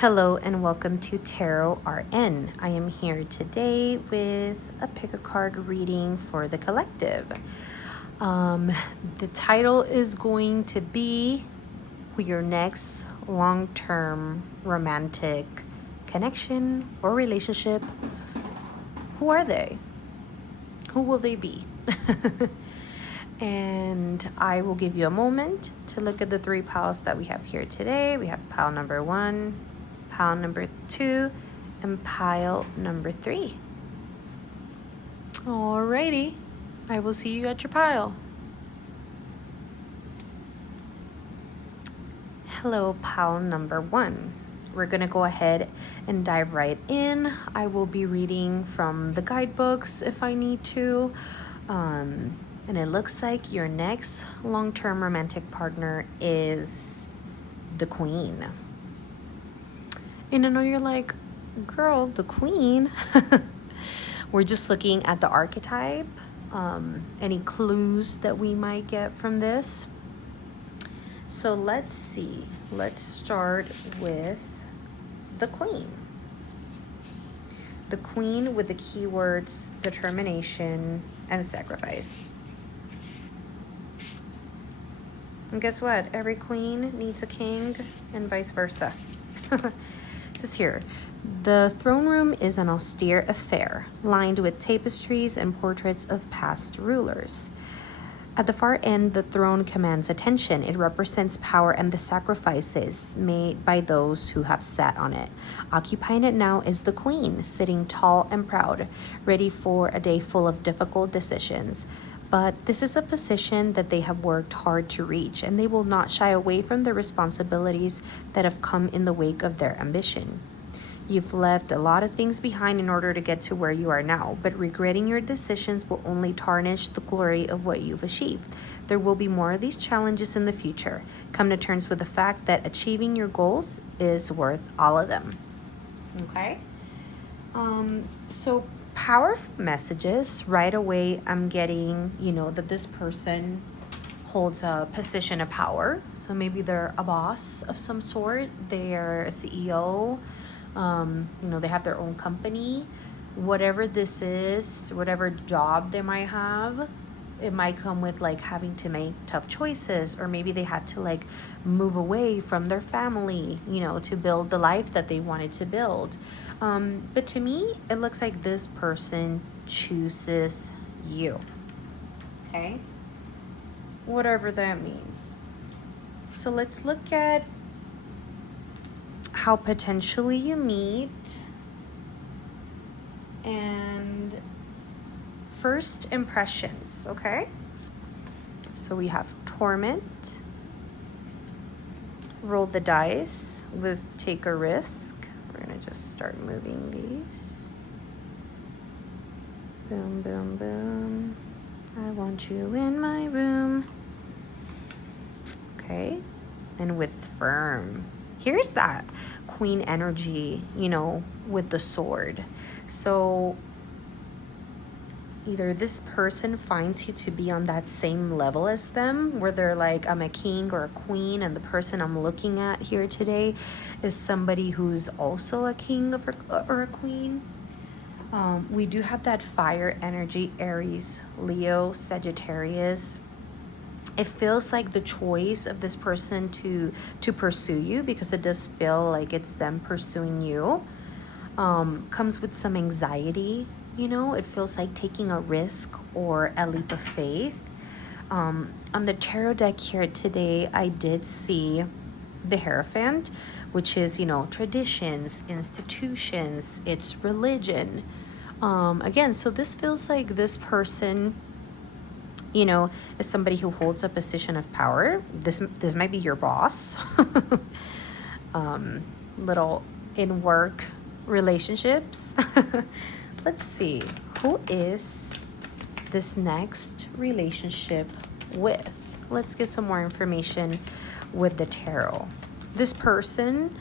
Hello and welcome to Tarot RN. I am here today with a pick a card reading for the collective. The title is going to be your next long-term romantic connection or relationship. Who are they? Who will they be? And I will give you a moment to look at the three piles that we have here today. We have pile number 1, pile number 2, and pile number 3. Alrighty, I will see you at your pile. Hello, pile number 1. We're gonna go ahead and dive right in. I will be reading from the guidebooks if I need to. And it looks like your next long-term romantic partner is the Queen. And I know you're like, girl, the Queen? We're just looking at the archetype, any clues that we might get from this. So let's see. Let's start with the Queen. The Queen with the keywords determination and sacrifice. And guess what? Every queen needs a king and vice versa. This is here. The throne room is an austere affair, lined with tapestries and portraits of past rulers. At the far end, the throne commands attention. It represents power and the sacrifices made by those who have sat on it. Occupying it now is the Queen, sitting tall and proud, ready for a day full of difficult decisions. But this is a position that they have worked hard to reach, and they will not shy away from the responsibilities that have come in the wake of their ambition. You've left a lot of things behind in order to get to where you are now, but regretting your decisions will only tarnish the glory of what you've achieved. There will be more of these challenges in the future. Come to terms with the fact that achieving your goals is worth all of them. Okay? So powerful messages. Right away, I'm getting, that this person holds a position of power. So maybe they're a boss of some sort. They're a CEO. They have their own company. Whatever this is, whatever job they might have, it might come with like having to make tough choices, or maybe they had to like move away from their family, to build the life that they wanted to build. But to me, it looks like this person chooses you. Okay? Whatever that means. So let's look at how potentially you meet, and first impressions, okay? So we have torment, roll the dice with take a risk. We're gonna just start moving these. Boom, boom, boom. I want you in my room. Okay, and with firm. Here's that Queen energy, with the sword. So either this person finds you to be on that same level as them, where they're like, I'm a king or a queen, and the person I'm looking at here today is somebody who's also a king or a queen. We do have that fire energy, Aries, Leo, Sagittarius. It feels like the choice of this person to pursue you, because it does feel like it's them pursuing you, comes with some anxiety. It feels like taking a risk or a leap of faith. On the tarot deck here today, I did see the Hierophant, which is, traditions, institutions, it's religion. Again, so this feels like this person, is somebody who holds a position of power. This might be your boss. Little in work relationships. Let's see, who is this next relationship with? Let's get some more information with the tarot. This person,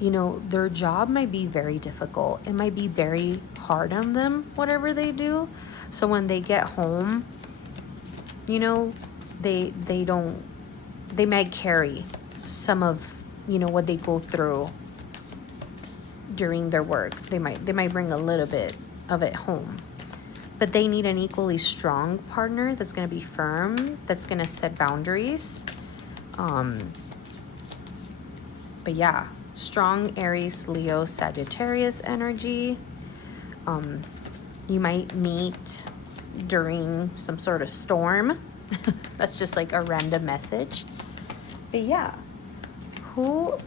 their job might be very difficult. It might be very hard on them, whatever they do. So when they get home, they might carry some of what they go through during their work. They might bring a little bit of it home. But they need an equally strong partner that's going to be firm, that's going to set boundaries. But yeah, strong Aries, Leo, Sagittarius energy. You might meet during some sort of storm. That's just like a random message. But yeah, who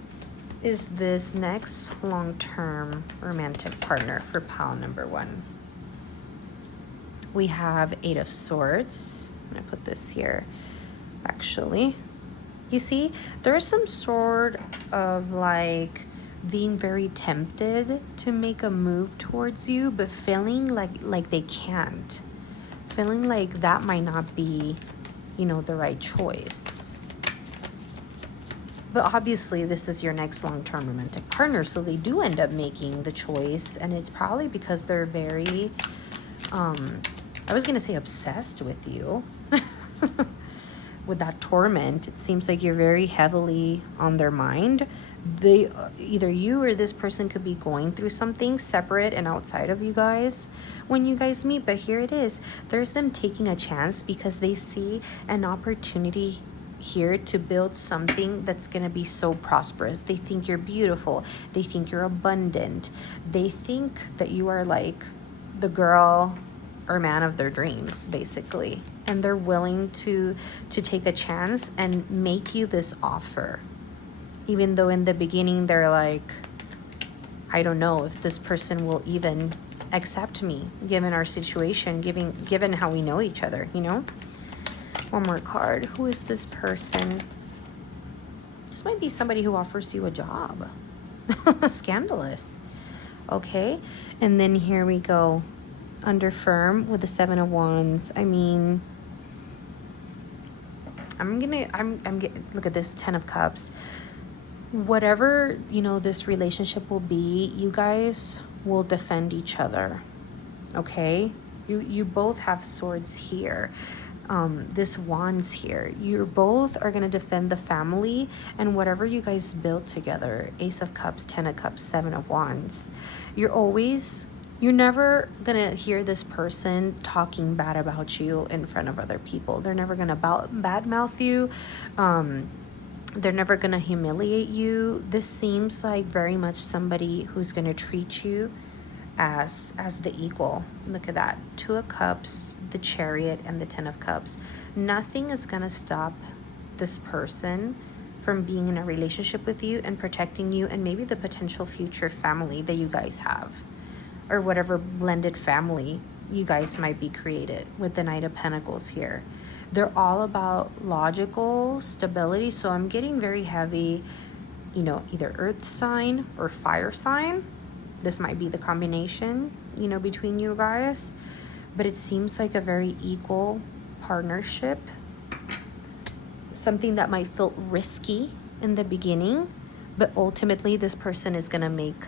is this next long-term romantic partner for pile number 1? We have 8 of Swords. I'm going to put this here, actually. You see, there's some sort of like being very tempted to make a move towards you, but feeling like they can't. Feeling like that might not be, you know, the right choice. But obviously, this is your next long-term romantic partner, so they do end up making the choice, and it's probably because they're very, I was going to say obsessed with you. With that torment, it seems like you're very heavily on their mind. They, either you or this person could be going through something separate and outside of you guys when you guys meet, but here it is. There's them taking a chance because they see an opportunity here to build something that's going to be so prosperous. They think you're beautiful. They think you're abundant. They think that you are like the girl or man of their dreams, basically. And they're willing to take a chance and make you this offer. Even though in the beginning they're like, I don't know if this person will even accept me, given our situation, given how we know each other, you know? One more card. Who is this person? This might be somebody who offers you a job. Scandalous. Okay. And then here we go. Under firm with the 7 of Wands. I mean, look at this 10 of Cups. Whatever, you know, this relationship will be, you guys will defend each other. Okay? You both have swords here. This wands here. You both are going to defend the family and whatever you guys build together. Ace of Cups, 10 of Cups, 7 of Wands. You're never going to hear this person talking bad about you in front of other people. They're never going to badmouth you. They're never going to humiliate you. This seems like very much somebody who's going to treat you as the equal. Look at that. 2 of Cups, the Chariot, and the 10 of Cups. Nothing is going to stop this person from being in a relationship with you and protecting you and maybe the potential future family that you guys have, or whatever blended family you guys might be created with the Knight of Pentacles here. They're all about logical stability. So I'm getting very heavy, you know, either earth sign or fire sign. This might be the combination, you know, between you guys. But it seems like a very equal partnership. Something that might feel risky in the beginning, but ultimately this person is going to make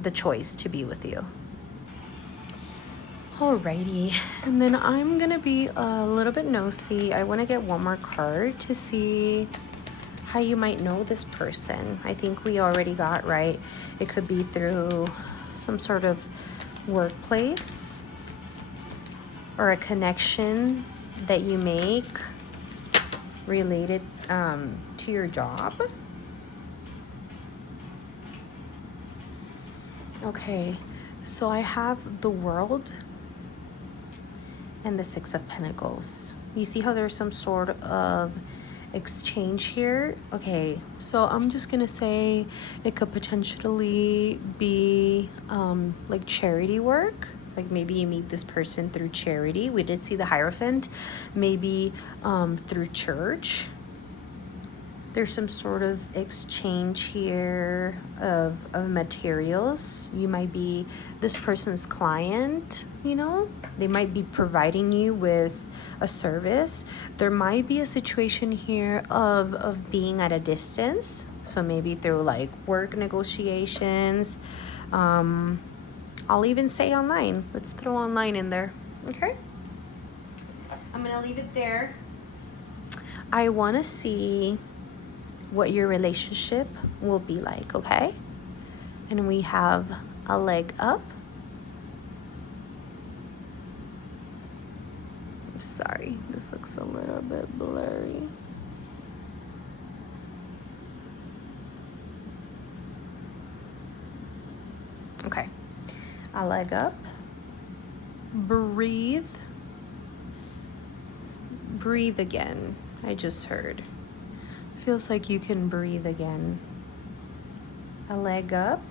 the choice to be with you. Alrighty, and then I'm gonna be a little bit nosy. I want to get one more card to see how you might know this person. I think we already got right. It could be through some sort of workplace or a connection that you make related to your job. Okay, so I have the World and the 6 of Pentacles. You see how there's some sort of exchange here? Okay, so I'm just gonna say it could potentially be like charity work. Like maybe you meet this person through charity. We did see the Hierophant. Maybe through church. There's some sort of exchange here of materials. You might be this person's client, you know? They might be providing you with a service. There might be a situation here of being at a distance. So maybe through like work negotiations. I'll even say online. Let's throw online in there, okay? I'm gonna leave it there. I wanna see what your relationship will be like, okay? And we have a leg up. Sorry, this looks a little bit blurry. Okay, a leg up. Breathe. Breathe again. I just heard. Feels like you can breathe again. A leg up.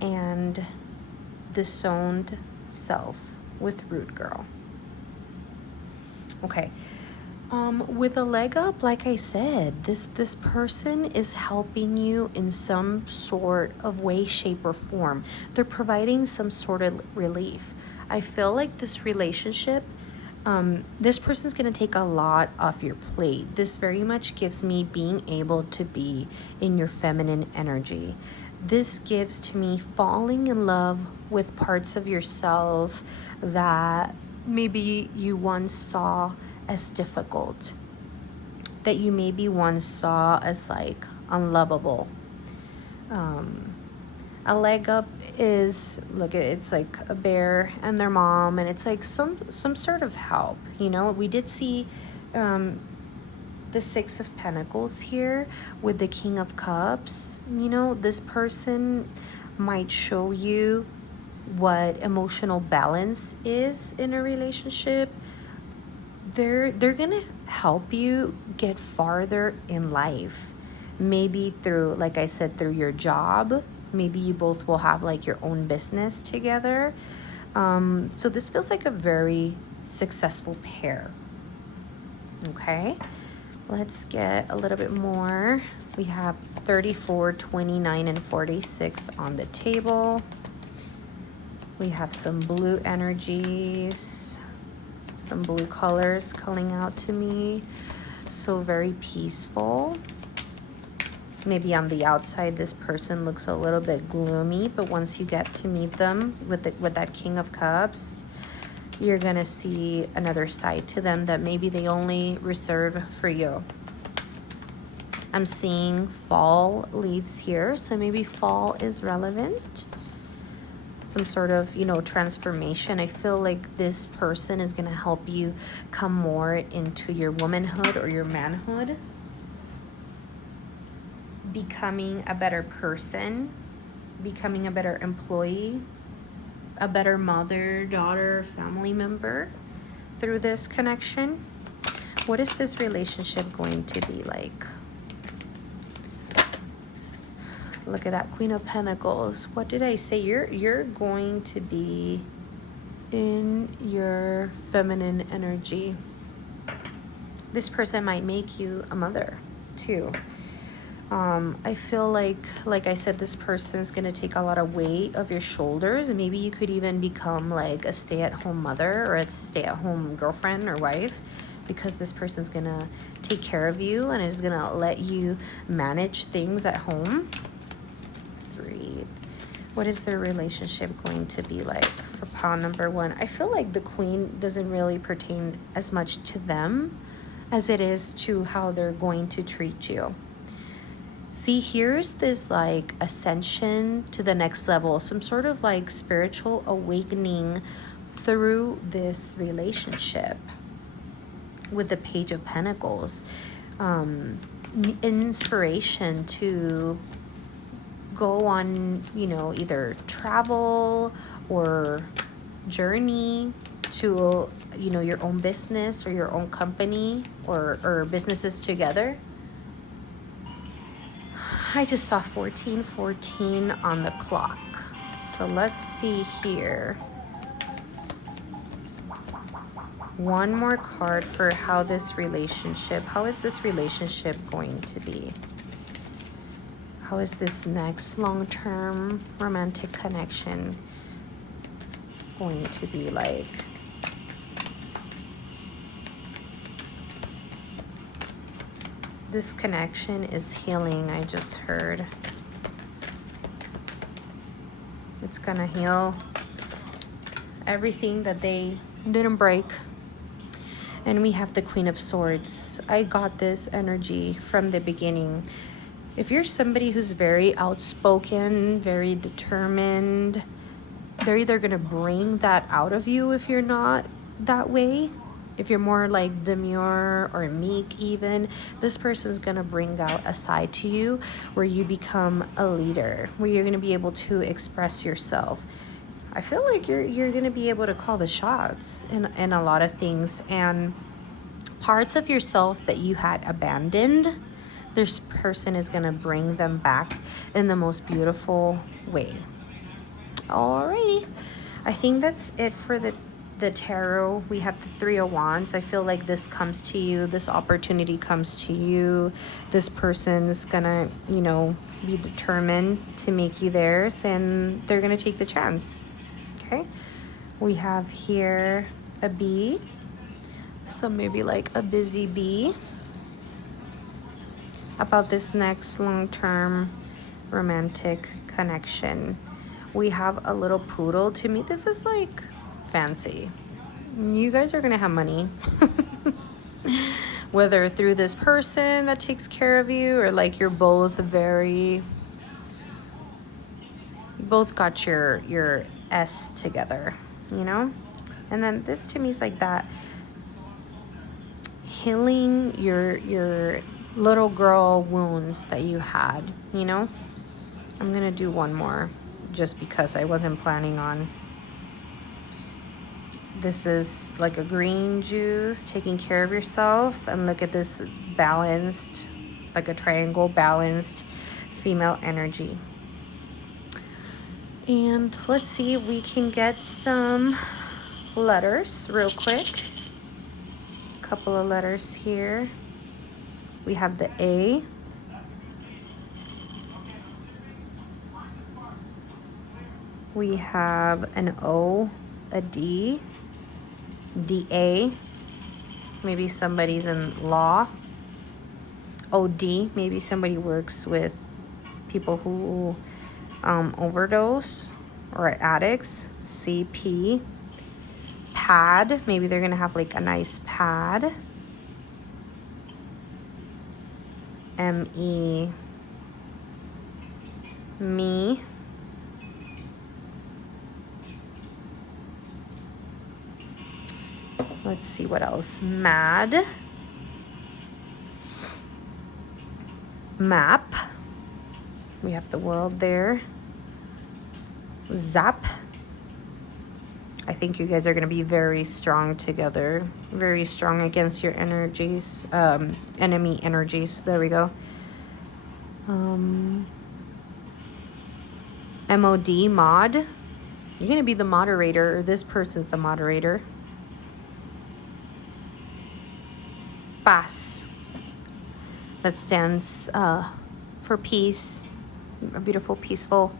And disowned self with Root Girl. Okay. With a leg up, like I said, this person is helping you in some sort of way, shape, or form. They're providing some sort of relief. I feel like this relationship, this person's gonna take a lot off your plate. This very much gives me being able to be in your feminine energy. This gives to me falling in love with parts of yourself that maybe you once saw as difficult, that you maybe once saw as like unlovable. A leg up is, look, it's like a bear and their mom, and it's like some sort of help. You know, we did see the Six of Pentacles here with the King of Cups. You know, this person might show you what emotional balance is in a relationship. They're gonna help you get farther in life. Maybe through, like I said, through your job. Maybe you both will have like your own business together. So this feels like a very successful pair. Okay, let's get a little bit more. We have 34, 29, and 46 on the table. We have some blue energies, some blue colors calling out to me. So very peaceful. Maybe on the outside, this person looks a little bit gloomy, but once you get to meet them with that King of Cups, you're gonna see another side to them that maybe they only reserve for you. I'm seeing fall leaves here, so maybe fall is relevant. Some sort of, you know, transformation. I feel like this person is gonna help you come more into your womanhood or your manhood. Becoming a better person, becoming a better employee, a better mother, daughter, family member through this connection. What is this relationship going to be like? Look at that Queen of Pentacles. What did I say? You're going to be in your feminine energy. This person might make you a mother too. I feel like I said, this person's gonna take a lot of weight of your shoulders. Maybe you could even become like a stay-at-home mother or a stay-at-home girlfriend or wife, because this person's gonna take care of you and is gonna let you manage things at home. Breathe. What is their relationship going to be like for pile number one? I feel like the Queen doesn't really pertain as much to them as it is to how they're going to treat you. See, here's this like ascension to the next level, some sort of like spiritual awakening through this relationship with the Page of Pentacles. Inspiration to go on, you know, either travel or journey to, you know, your own business or your own company or businesses together. I just saw 1414 on the clock. So let's see here. One more card for how is this relationship going to be? How is this next long-term romantic connection going to be like? This connection is healing, I just heard. It's gonna heal everything that they didn't break. And we have the Queen of Swords. I got this energy from the beginning. If you're somebody who's very outspoken, very determined, they're either going to bring that out of you if you're not that way. If you're more like demure or meek even, this person's going to bring out a side to you where you become a leader, where you're going to be able to express yourself. I feel like you're going to be able to call the shots in a lot of things, and parts of yourself that you had abandoned, this person is going to bring them back in the most beautiful way. Alrighty, I think that's it for the tarot. We have the Three of Wands. I feel like this comes to you, this opportunity comes to you. This person's gonna, you know, be determined to make you theirs, and they're gonna take the chance. Okay, we have here a bee, so maybe like a busy bee about this next long-term romantic connection. We have a little poodle. To me, this is like fancy. You guys are gonna have money. Whether through this person that takes care of you, or like you're both you both got your S together, you know? And then this to me is like that healing your little girl wounds that you had, you know? I'm gonna do one more just because I wasn't planning on. This is like a green juice, taking care of yourself. And look at this balanced, like a triangle balanced female energy. And let's see if we can get some letters real quick. A couple of letters here. We have the A. We have an O, a D, DA. Maybe somebody's in law. OD, maybe somebody works with people who overdose or are addicts. CP. Pad, maybe they're gonna have like a nice pad. ME. Me. Let's see what else. Mad. Map. We have the world there. Zap. I think you guys are going to be very strong together. Very strong against your energies. Enemy energies. There we go. MOD. Mod. You're going to be the moderator, or this person's a moderator. Paz. That stands for peace, a beautiful, peaceful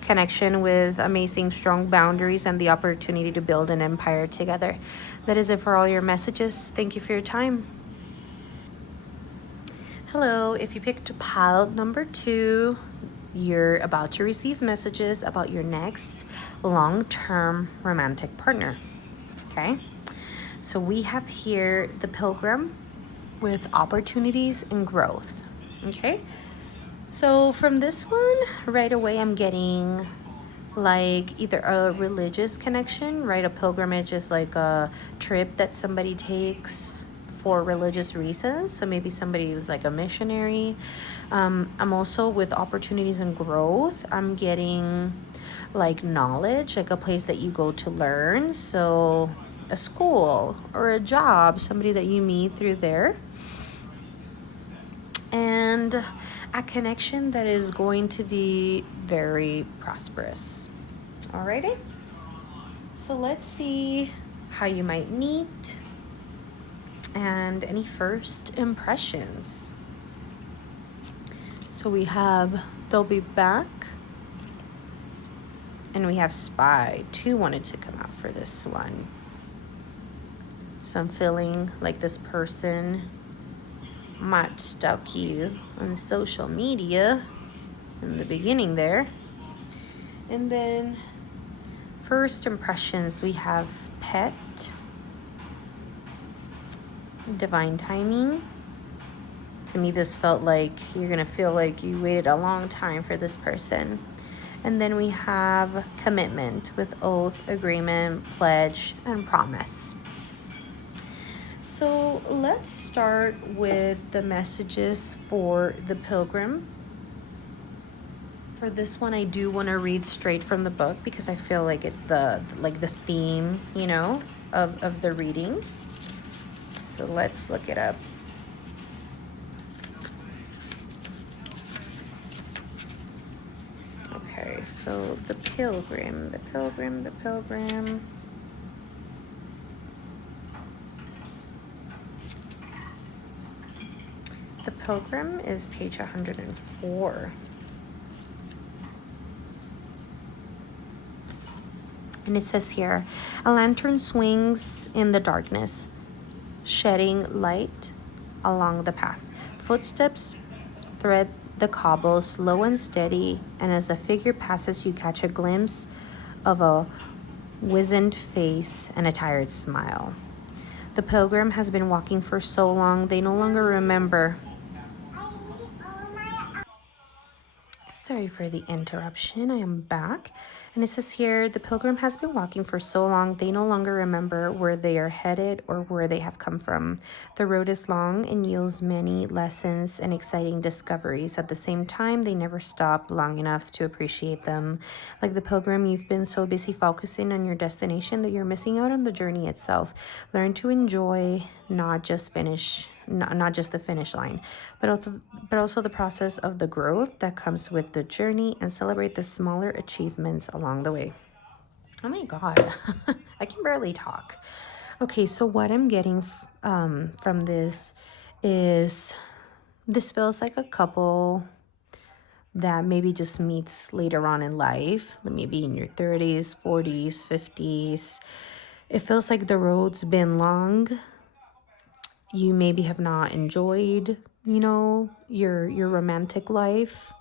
connection with amazing, strong boundaries and the opportunity to build an empire together. That is it for all your messages. Thank you for your time. Hello, if you picked pile number 2, you're about to receive messages about your next long-term romantic partner. Okay, so we have here the Pilgrim with opportunities and growth. Okay, so from this one right away I'm getting like either a religious connection, right? A pilgrimage is like a trip that somebody takes for religious reasons, so maybe somebody was like a missionary. I'm also with opportunities and growth. I'm getting like knowledge, like a place that you go to learn, so a school or a job, somebody that you meet through there. And a connection that is going to be very prosperous. Alrighty, so let's see how you might meet and any first impressions. So we have they'll be back, and we have spy. 2 wanted to come out for this one. So I'm feeling like this person might stalk you on social media in the beginning there. And then first impressions, we have pet, divine timing, To me, this felt like you're going to feel like you waited a long time for this person. And then we have commitment with oath, agreement, pledge, and promise. So let's start with the messages for the pilgrim. For this one, I do want to read straight from the book because I feel like it's the theme, you know, of the reading. So let's look it up. Okay, so the pilgrim. The pilgrim is page 104. And it says here, a lantern swings in the darkness, shedding light along the path. Footsteps thread the cobble, slow and steady, and as a figure passes, you catch a glimpse of a wizened face and a tired smile. The pilgrim has been walking for so long, they no longer remember. Sorry for the interruption. I am back. And it says here, the pilgrim has been walking for so long, they no longer remember where they are headed or where they have come from. The road is long and yields many lessons and exciting discoveries. At the same time, they never stop long enough to appreciate them. Like the pilgrim, you've been so busy focusing on your destination that you're missing out on the journey itself. Learn to enjoy not just the finish line, but also the process of the growth that comes with the journey, and celebrate the smaller achievements along the way. Oh my God, I can barely talk. Okay, so what I'm getting from this is this feels like a couple that maybe just meets later on in life, maybe in your 30s, 40s, 50s. It feels like the road's been long. You maybe have not enjoyed, you know, your romantic life.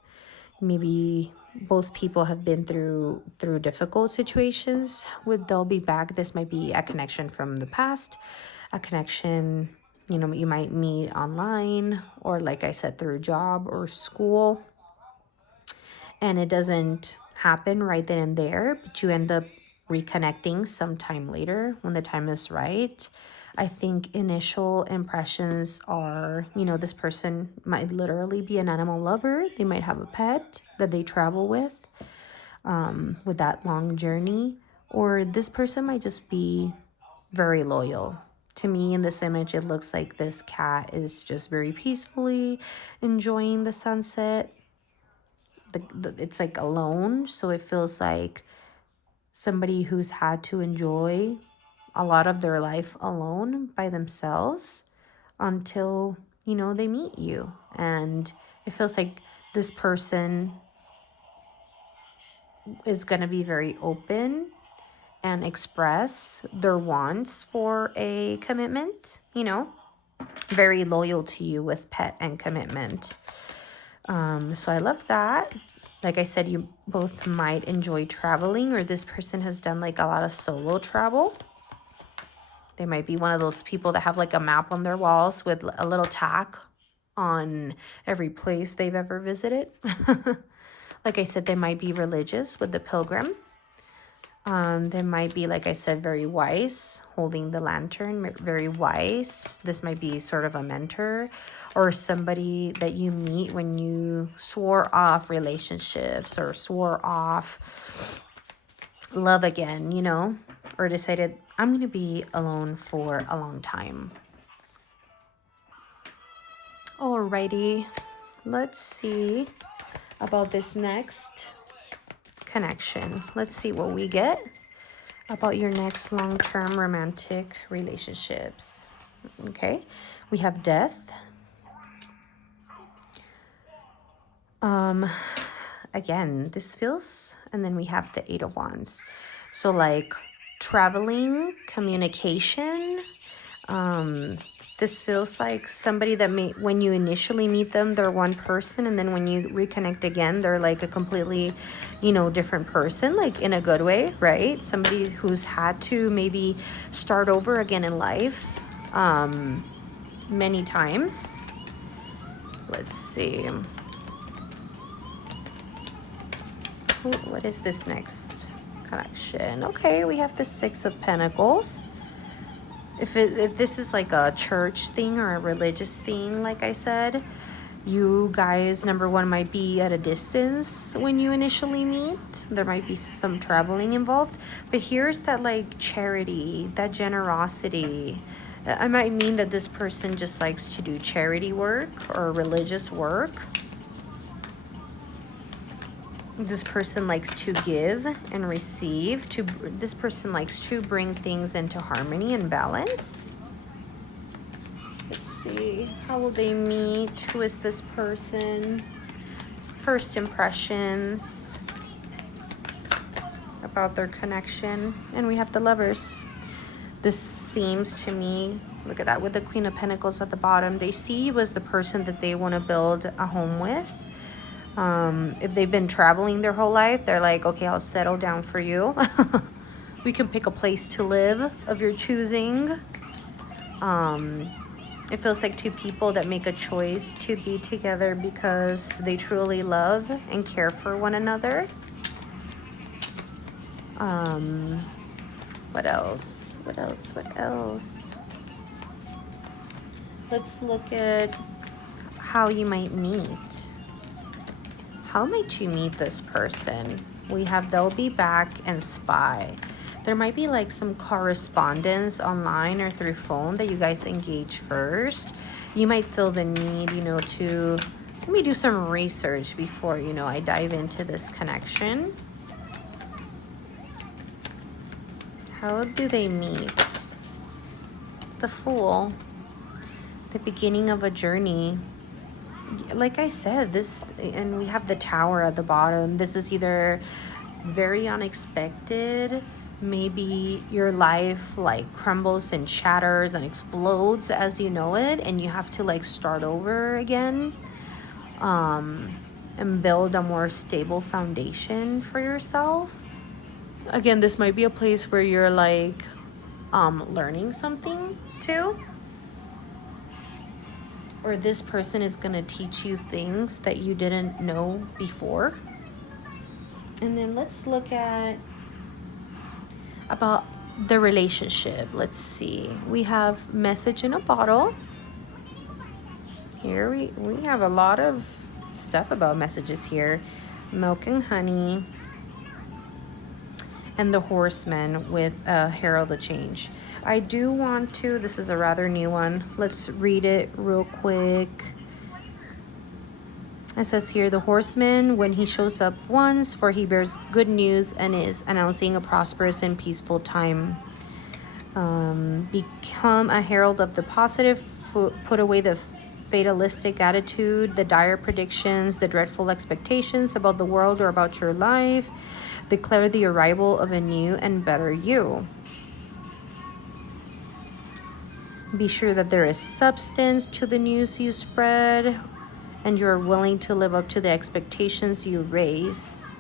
Maybe both people have been through difficult situations. They'll be back. This might be a connection from the past, a connection, you know, you might meet online, or like I said, through job or school. And it doesn't happen right then and there, but you end up reconnecting sometime later when the time is right. I think initial impressions are, you know, this person might literally be an animal lover. They might have a pet that they travel with that long journey. Or this person might just be very loyal. To me, in this image, it looks like this cat is just very peacefully enjoying the sunset. It's like alone, so it feels like somebody who's had to enjoy a lot of their life alone by themselves until, you know, they meet you. And it feels like this person is going to be very open and express their wants for a commitment, you know, very loyal to you with pet and commitment. So I love that. Like I said, you both might enjoy traveling, or this person has done like a lot of solo travel. They might be one of those people that have like a map on their walls with a little tack on every place they've ever visited. Like I said, they might be religious with the pilgrim. They might be, like I said, very wise, holding the lantern, very wise. This might be sort of a mentor or somebody that you meet when you swore off relationships or swore off love again, you know, or decided, I'm going to be alone for a long time. Alrighty, let's see about this next connection. Let's see what we get about your next long-term romantic relationships. Okay, we have death. Again, this feels, and then we have the 8 of Wands. So like traveling, communication. This feels like somebody that when you initially meet them, they're one person, and then when you reconnect again, they're like a completely, you know, different person, like in a good way, right? Somebody who's had to maybe start over again in life many times. Let's see. What is this next connection? Okay, we have the Six of Pentacles. If this is like a church thing or a religious thing, like I said, you guys, number one, might be at a distance when you initially meet. There might be some traveling involved. But here's that like charity, that generosity. I might mean that this person just likes to do charity work or religious work. This person likes to give and receive. This person likes to bring things into harmony and balance. Let's see. How will they meet? Who is this person? First impressions about their connection. And we have the Lovers. This seems to me, look at that, with the Queen of Pentacles at the bottom. They see you as the person that they want to build a home with. If they've been traveling their whole life, they're like, okay, I'll settle down for you. We can pick a place to live of your choosing. It feels like two people that make a choice to be together because they truly love and care for one another. What else? What else? Let's look at how you might meet. How might you meet this person? We have they'll be back and spy. There might be like some correspondence online or through phone that you guys engage first. You might feel the need, to let me do some research before, I dive into this connection. How do they meet? The Fool. The beginning of a journey. Like I said, and we have the Tower at the bottom. This is either very unexpected. Maybe your life like crumbles and shatters and explodes as you know it, and you have to like start over again, and build a more stable foundation for yourself. Again, this might be a place where you're like learning something too. Or this person is going to teach you things that you didn't know before. And then let's look at about the relationship. Let's see. We have Message in a Bottle. Here we have a lot of stuff about messages here. Milk and Honey. And the Horseman with Herald of Change. I do want to, this is a rather new one. Let's read it real quick. It says here, the Horseman, when he shows up once, for he bears good news and is announcing a prosperous and peaceful time. Become a herald of the positive, put away the fatalistic attitude, the dire predictions, the dreadful expectations about the world or about your life. Declare the arrival of a new and better you. Be sure that there is substance to the news you spread, and you're willing to live up to the expectations you raise.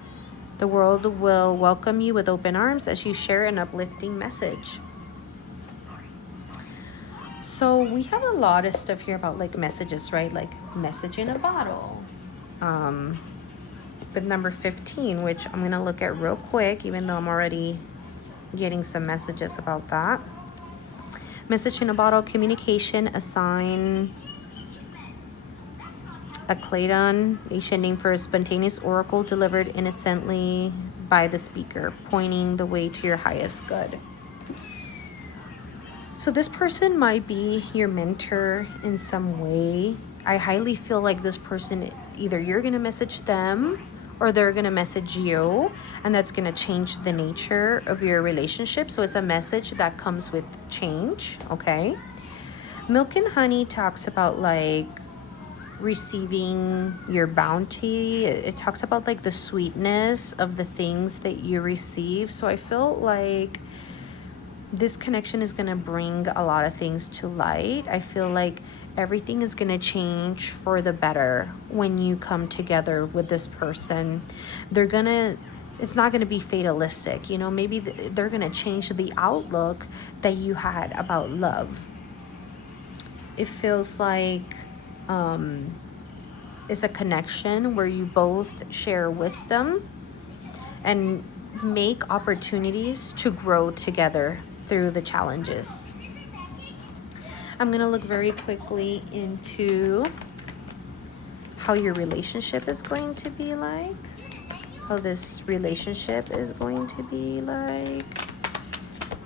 The world will welcome you with open arms as you share an uplifting message. So we have a lot of stuff here about like messages, right? Like message in a bottle. With number 15, which I'm going to look at real quick, even though I'm already getting some messages about that. Message in a bottle, communication, a sign, a Claydon, ancient name for a spontaneous oracle delivered innocently by the speaker, pointing the way to your highest good. So this person might be your mentor in some way. I highly feel like this person, either you're going to message them or they're going to message you, and that's going to change the nature of your relationship. So it's a message that comes with change, okay? Milk and Honey talks about like receiving your bounty. It talks about like the sweetness of the things that you receive. So I feel like this connection is going to bring a lot of things to light. I feel like everything is going to change for the better when you come together with this person. It's not going to be fatalistic, maybe they're going to change the outlook that you had about love. It feels like is a connection where you both share wisdom and make opportunities to grow together through the challenges. I'm going to look very quickly into how your relationship is going to be like. How this relationship is going to be like.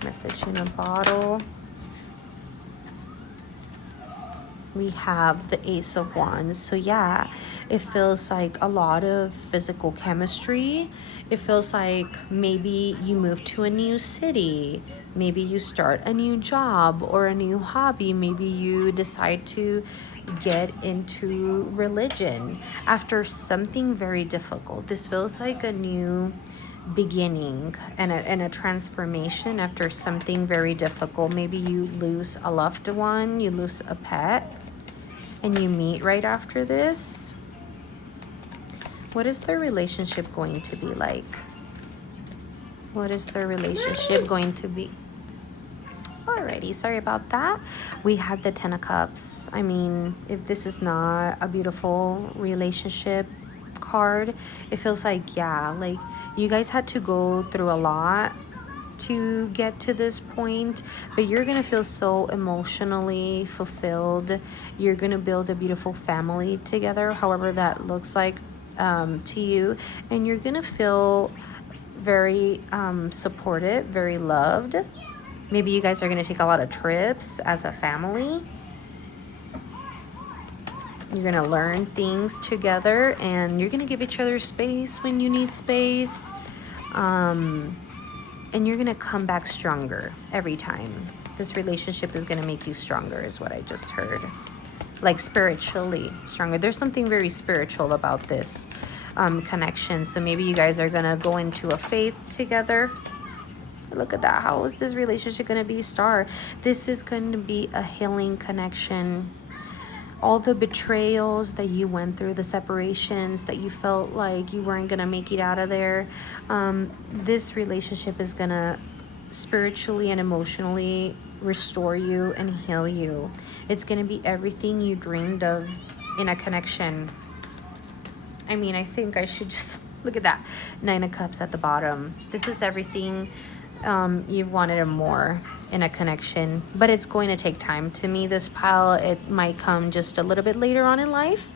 Message in a bottle. We have the Ace of Wands. So yeah, it feels like a lot of physical chemistry. It feels like maybe you move to a new city. Maybe you start a new job or a new hobby. Maybe you decide to get into religion after something very difficult. This feels like a new beginning and a transformation after something very difficult. Maybe you lose a loved one, you lose a pet, and you meet right after this. What is their relationship going to be like? What is their relationship going to be? Alrighty, sorry about that. We had the Ten of Cups. I mean, if this is not a beautiful relationship card, it feels like, yeah, like you guys had to go through a lot to get to this point, but you're gonna feel so emotionally fulfilled. You're gonna build a beautiful family together, however that looks like to you, and you're gonna feel very supported, very loved. Maybe you guys are gonna take a lot of trips as a family. You're gonna learn things together, and you're gonna give each other space when you need space. And you're gonna come back stronger every time. This relationship is gonna make you stronger, is what I just heard. Like spiritually stronger. There's something very spiritual about this connection. So maybe you guys are gonna go into a faith together. Look at that. How is this relationship gonna be, Star? This is going to be a healing connection. All the betrayals that you went through, the separations that you felt like you weren't gonna make it out of there, this relationship is gonna spiritually and emotionally restore you and heal you. It's gonna be everything you dreamed of in a connection. I mean, I think I should just look at that. Nine of Cups at the bottom. This is everything you've wanted and more in a connection, but it's going to take time. To me, this pile, it might come just a little bit later on in life.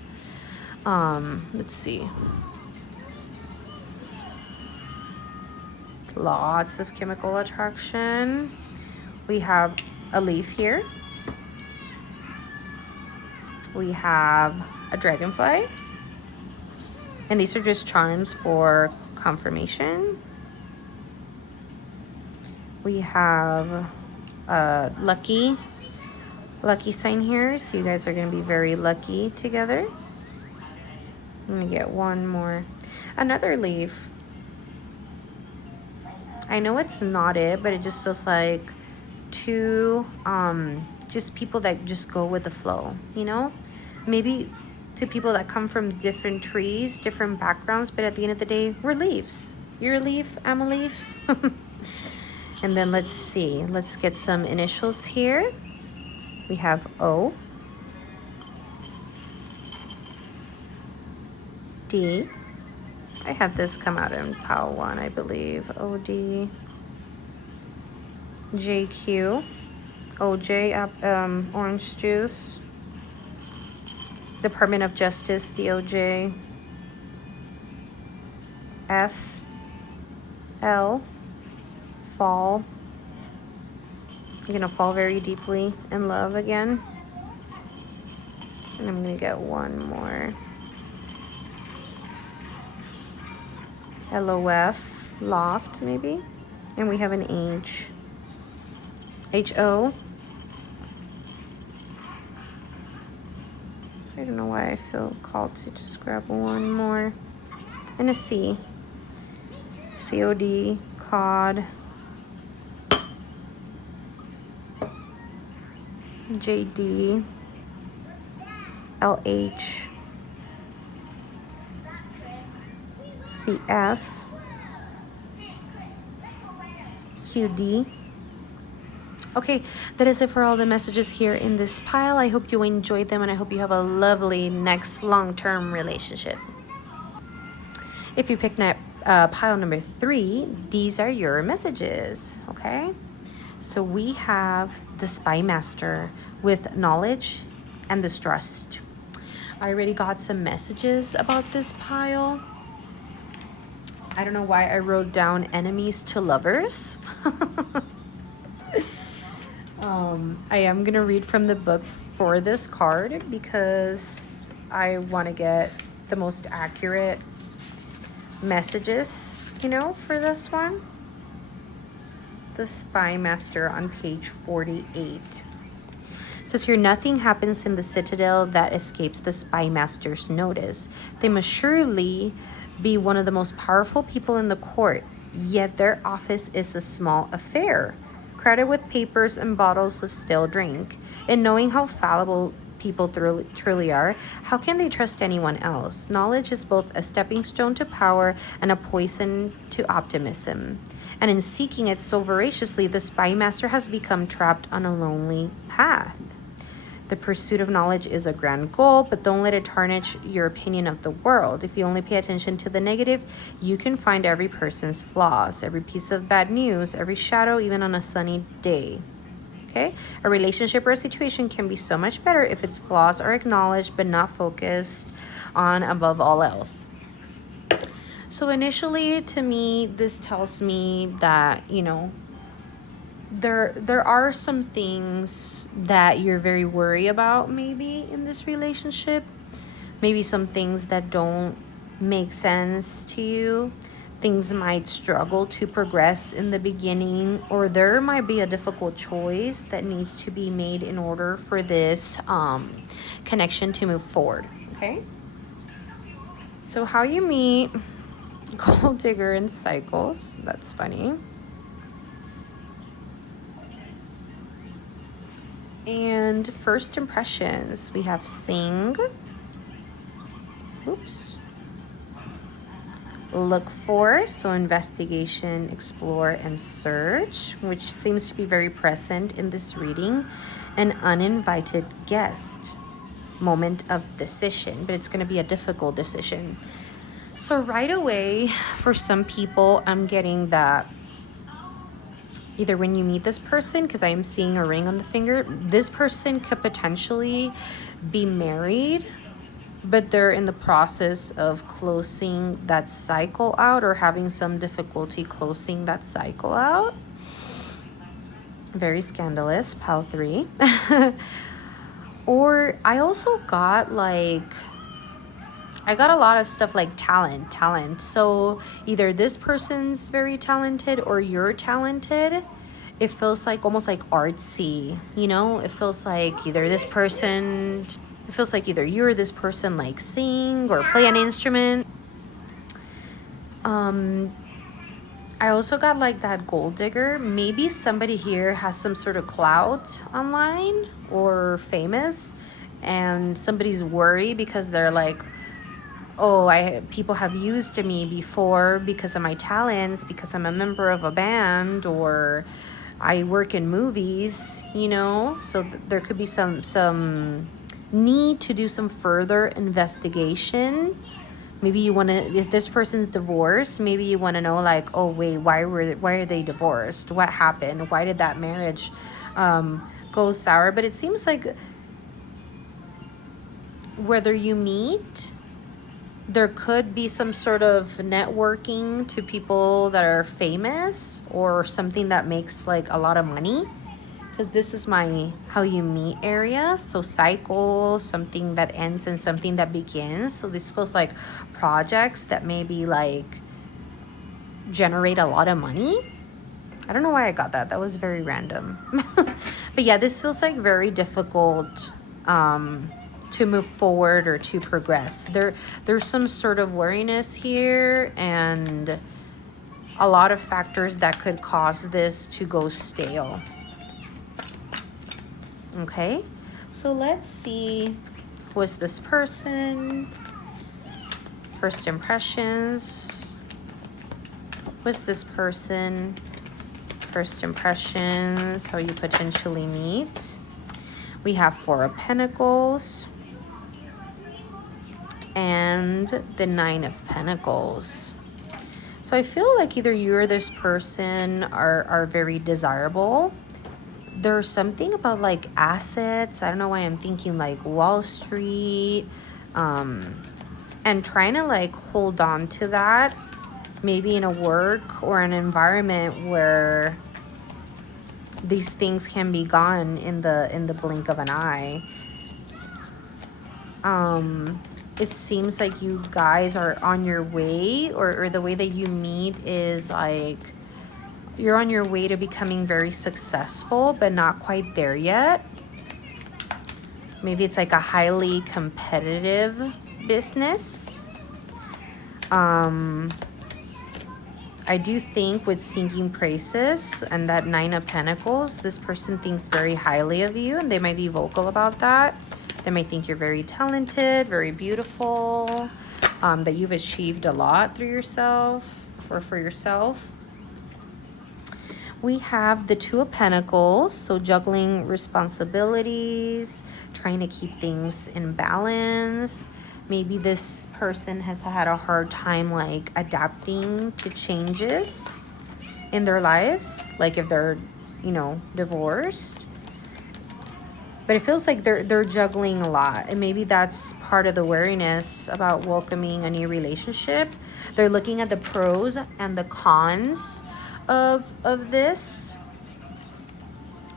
Let's see. Lots of chemical attraction. We have a leaf here. We have a dragonfly. And these are just charms for confirmation. We have a lucky sign here. So you guys are going to be very lucky together. I'm going to get one more. Another leaf. I know it's not it, but it just feels like two just people that just go with the flow, you know? Maybe to people that come from different trees, different backgrounds, but at the end of the day, we're leaves. You're a leaf, I'm a leaf. And then let's see, let's get some initials here. We have O, D. I had this come out in pile 1, I believe. O, D, J, Q, OJ, orange juice, Department of Justice, DOJ, F, L, fall. I'm gonna fall very deeply in love again. And I'm gonna get one more. LOF, loft maybe. And we have an H. HO. I don't know why I feel called to just grab one more. And a C. COD, cod. JD, LH, CF, QD, Okay, that is it for all the messages here in this pile. I hope you enjoyed them, and I hope you have a lovely next long-term relationship. If you picked up pile number 3, these are your messages, okay? So we have the Spy Master with knowledge and distrust. I already got some messages about this pile. I don't know why I wrote down enemies to lovers. I am going to read from the book for this card because I want to get the most accurate messages, you know, for this one. The Spy Master on page 48. It says here, nothing happens in the citadel that escapes the Spy Master's notice. They must surely be one of the most powerful people in the court, yet their office is a small affair, crowded with papers and bottles of stale drink. And knowing how fallible people truly are, how can they trust anyone else? Knowledge is both a stepping stone to power and a poison to optimism. And in seeking it so voraciously, the Spy Master has become trapped on a lonely path. The pursuit of knowledge is a grand goal, but don't let it tarnish your opinion of the world. If you only pay attention to the negative, you can find every person's flaws, every piece of bad news, every shadow, even on a sunny day. Okay? A relationship or a situation can be so much better if its flaws are acknowledged but not focused on above all else. So initially, to me, this tells me that, you know, there are some things that you're very worried about maybe in this relationship. Maybe some things that don't make sense to you. Things might struggle to progress in the beginning, or there might be a difficult choice that needs to be made in order for this connection to move forward. Okay? So how you meet Gold Digger in cycles. That's funny. And first impressions, we have sing. Oops. Look for, so investigation, explore, and search, which seems to be very present in this reading. An uninvited guest, moment of decision, but it's going to be a difficult decision. So right away, for some people, I'm getting that either when you meet this person, because I am seeing a ring on the finger, this person could potentially be married, but they're in the process of closing that cycle out or having some difficulty closing that cycle out. Very scandalous, pile 3. Or I also got I got a lot of stuff like talent. So either this person's very talented or you're talented. It feels like almost like artsy, you know? It feels like either you or this person like sing or play an instrument. I also got like that gold digger. Maybe somebody here has some sort of clout online or famous, and somebody's worried because they're like, oh, people have used me before because of my talents, because I'm a member of a band, or I work in movies, you know? So there could be some need to do some further investigation. Maybe you want to, if this person's divorced, maybe you want to know like, oh wait, why are they divorced? What happened? Why did that marriage go sour? But it seems like whether you meet, there could be some sort of networking to people that are famous or something that makes like a lot of money, because this is my how you meet area. So cycle, something that ends and something that begins. So this feels like projects that maybe like generate a lot of money. I don't know why I got that. That was very random. But yeah, this feels like very difficult to move forward or to progress. There's some sort of worriness here and a lot of factors that could cause this to go stale. Okay, so let's see, who is this person? First impressions. Who is this person? First impressions, how you potentially meet. We have Four of Pentacles and the Nine of Pentacles. So I feel like either you or this person are very desirable. There's something about like assets. I don't know why I'm thinking like Wall Street, and trying to like hold on to that, maybe in a work or an environment where these things can be gone in the blink of an eye. It seems like you guys are on your way, or the way that you meet is like you're on your way to becoming very successful, but not quite there yet. Maybe it's like a highly competitive business. I do think with sinking prices and that Nine of Pentacles, this person thinks very highly of you, and they might be vocal about that. They might think you're very talented, very beautiful, that you've achieved a lot through yourself or for yourself. We have the Two of Pentacles, so juggling responsibilities, trying to keep things in balance. Maybe this person has had a hard time like adapting to changes in their lives, like if they're, you know, divorced. But it feels like they're juggling a lot, and maybe that's part of the wariness about welcoming a new relationship. They're looking at the pros and the cons of this.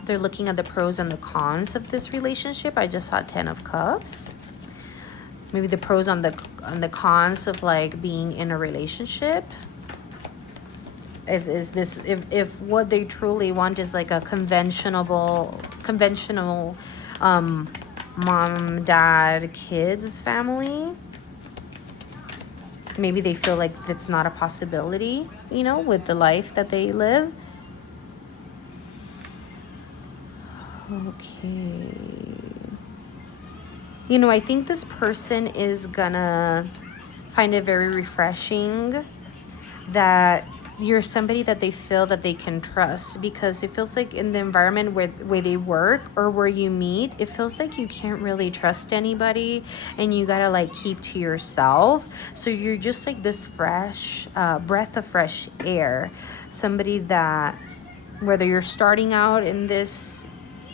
They're looking at the pros and the cons of this relationship. I just saw 10 of Cups. Maybe the pros on the cons of like being in a relationship. If what they truly want is like a conventional mom, dad, kids family, maybe they feel like that's not a possibility, you know, with the life that they live. Okay. You know, I think this person is gonna find it very refreshing that you're somebody that they feel that they can trust, because it feels like in the environment where they work or where you meet, it feels like you can't really trust anybody and you gotta like keep to yourself. So you're just like this fresh breath of fresh air. Somebody that, whether you're starting out in this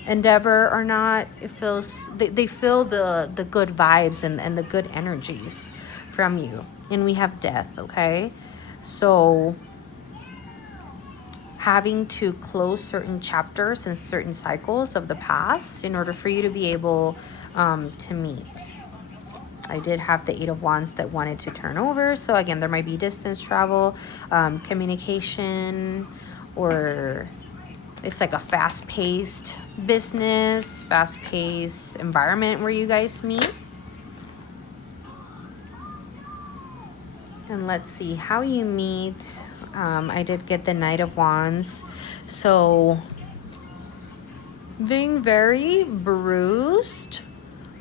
endeavor or not, it feels they feel the good vibes and the good energies from you. And we have Death, okay? So having to close certain chapters and certain cycles of the past in order for you to be able to meet. I did have the Eight of Wands that wanted to turn over. So again, there might be distance travel, communication, or it's like a fast-paced business, fast-paced environment where you guys meet. And let's see how you meet. I did get the Knight of Wands. So being very bruised,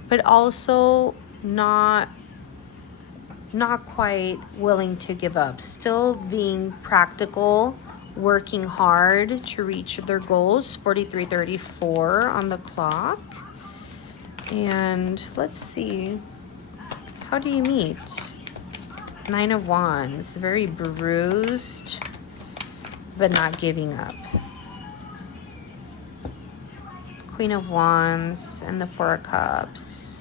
but also not quite willing to give up. Still being practical, working hard to reach their goals. 43:34 on the clock. And let's see, how do you meet? Nine of Wands, very bruised, but not giving up. Queen of Wands and the Four of Cups.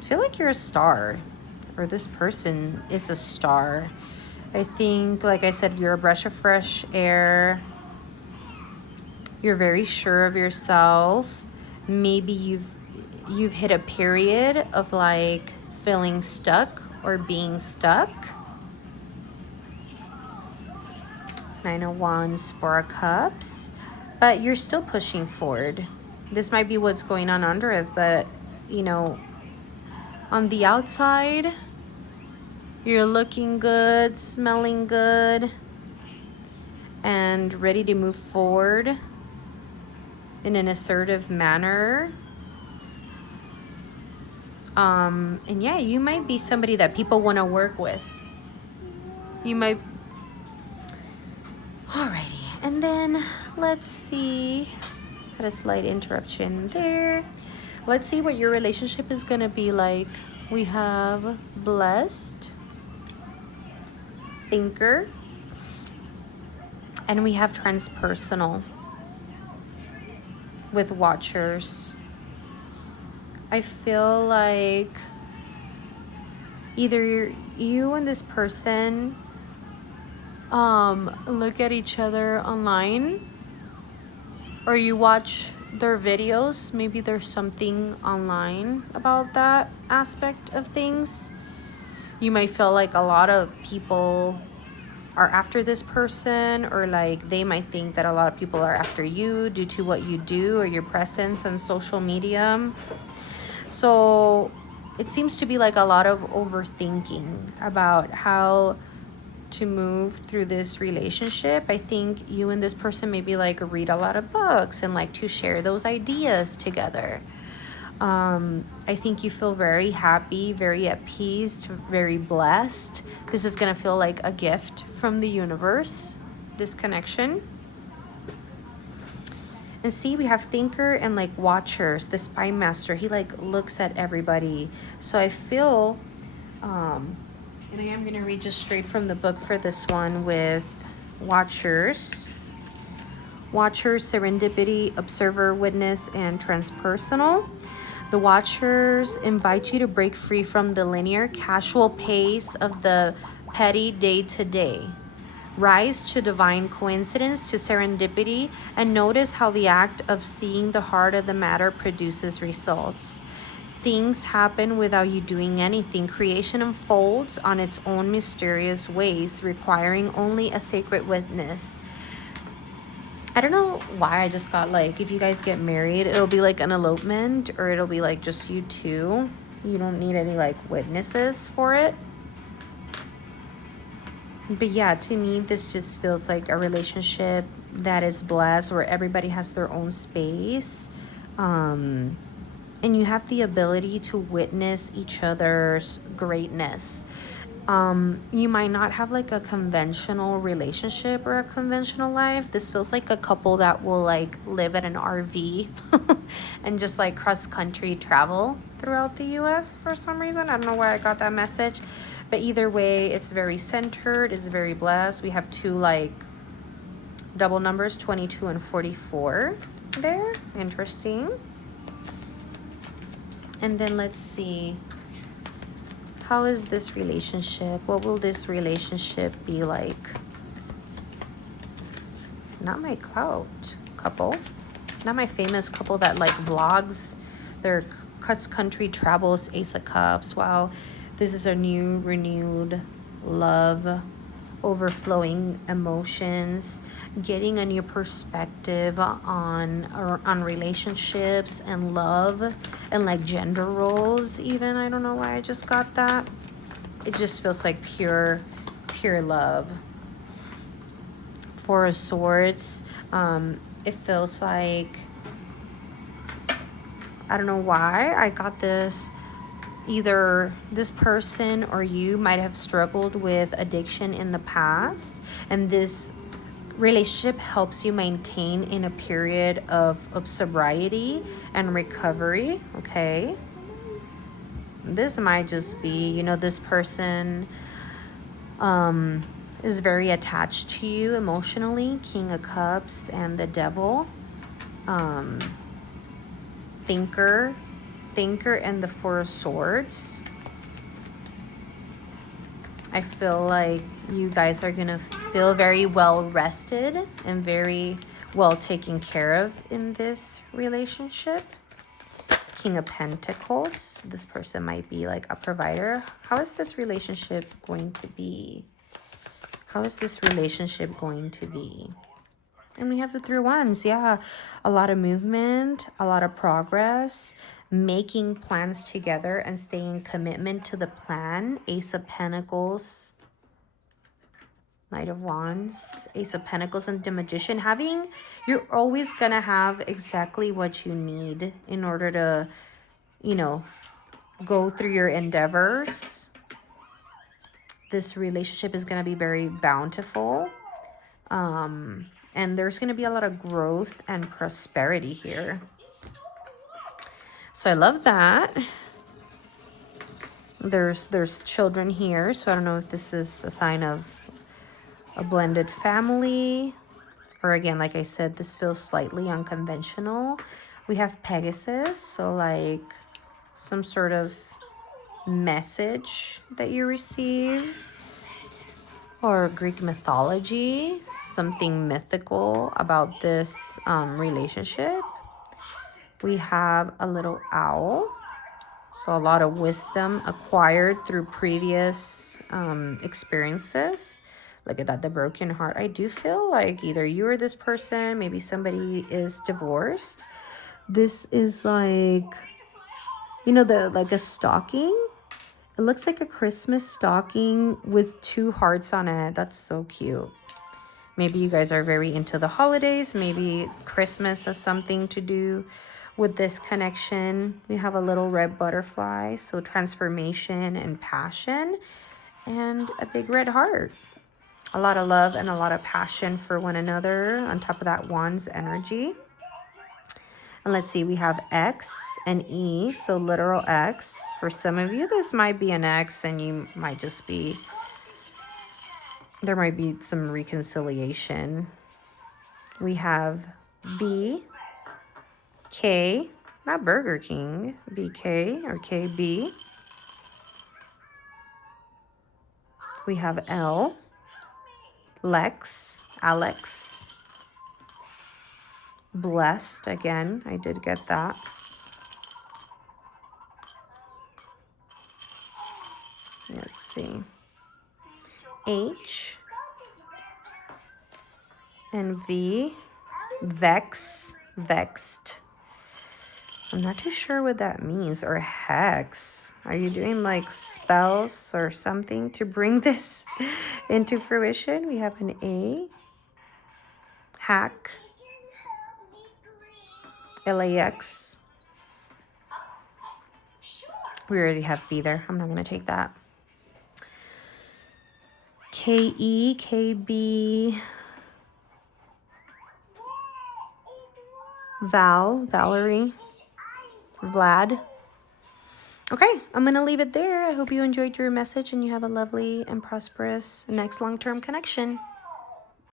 I feel like you're a star, or this person is a star. I think, like I said, you're a breath of fresh air. You're very sure of yourself. Maybe you've hit a period of like feeling stuck or being stuck. Nine of Wands, Four of Cups. But you're still pushing forward. This might be what's going on under it, but, you know, on the outside, you're looking good, smelling good, and ready to move forward in an assertive manner. And yeah, you might be somebody that people want to work with. You might. Alrighty. And then let's see. Had a slight interruption there. Let's see what your relationship is going to be like. We have blessed, thinker, and we have transpersonal with watchers. I feel like either you and this person look at each other online, or you watch their videos. Maybe there's something online about that aspect of things. You might feel like a lot of people are after this person, or like they might think that a lot of people are after you due to what you do or your presence on social media. So it seems to be like a lot of overthinking about how to move through this relationship. I think you and this person maybe like read a lot of books and like to share those ideas together. I think you feel very happy, very at peace, very blessed. This is gonna feel like a gift from the universe, this connection. And see, we have thinker and like watchers, the spy master. He like looks at everybody. So I feel, and I am going to read just straight from the book for this one with watchers. Watchers, serendipity, observer, witness, and transpersonal. The watchers invite you to break free from the linear, casual pace of the petty day-to-day. Rise to divine coincidence, to serendipity, and notice how the act of seeing the heart of the matter produces results. Things happen without you doing anything. Creation unfolds on its own mysterious ways, requiring only a sacred witness. I don't know why I just got like, if you guys get married, it'll be like an elopement, or it'll be like just you two. You don't need any like witnesses for it. But yeah, to me, this just feels like a relationship that is blessed, where everybody has their own space. And you have the ability to witness each other's greatness. You might not have like a conventional relationship or a conventional life. This feels like a couple that will like live at an RV and just like cross country travel throughout the US for some reason. I don't know why I got that message. But either way, it's very centered, it's very blessed. We have two like double numbers, 22 and 44 there. Interesting. And then let's see. How is this relationship? What will this relationship be like? Not my clout couple. Not my famous couple that like vlogs their cross-country travels, Ace of Cups. Wow. This is a new, renewed love, overflowing emotions, getting a new perspective on relationships and love and like gender roles even. I don't know why I just got that. It just feels like pure love. Four of Swords. It feels like, I don't know why I got this. Either this person or you might have struggled with addiction in the past, and this relationship helps you maintain in a period of sobriety and recovery. Okay, this might just be, you know, this person is very attached to you emotionally. King of Cups and the Devil. Thinker and the Four of Swords. I feel like you guys are gonna feel very well rested and very well taken care of in this relationship. King of Pentacles. This person might be like a provider. How is this relationship going to be? How is this relationship going to be? And we have the Three of Wands. Yeah, a lot of movement, a lot of progress, making plans together and staying commitment to the plan. Ace of Pentacles, Knight of Wands, Ace of Pentacles, and the Magician. You're always gonna have exactly what you need in order to, you know, go through your endeavors. This relationship is gonna be very bountiful. And there's going to be a lot of growth and prosperity here. So I love that. There's children here. So I don't know if this is a sign of a blended family. Or again, like I said, this feels slightly unconventional. We have Pegasus. So like some sort of message that you receive. Or Greek mythology, something mythical about this relationship. We have a little owl, so a lot of wisdom acquired through previous experiences. Look at that, the broken heart. I do feel like either you or this person, maybe somebody is divorced. This is like, like a stocking. It looks like a Christmas stocking with 2 hearts on it. That's so cute. Maybe you guys are very into the holidays. Maybe Christmas has something to do with this connection. We have a little red butterfly. So transformation and passion. And a big red heart. A lot of love and a lot of passion for one another. On top of that, Wands energy. And let's see, we have X and E, so literal X. For some of you, this might be an X and you might just be, there might be some reconciliation. We have B, K, not Burger King, BK or KB. We have L, Lex, Alex. Blessed, again, I did get that. Let's see. H and V, Vex, Vexed. I'm not too sure what that means. Or hex. Are you doing like spells or something to bring this into fruition? We have an A, hack, LAX. We already have B there. I'm not going to take that. KE, KB, Val, Valerie, Vlad. Okay, I'm going to leave it there. I hope you enjoyed your message and you have a lovely and prosperous next long-term connection.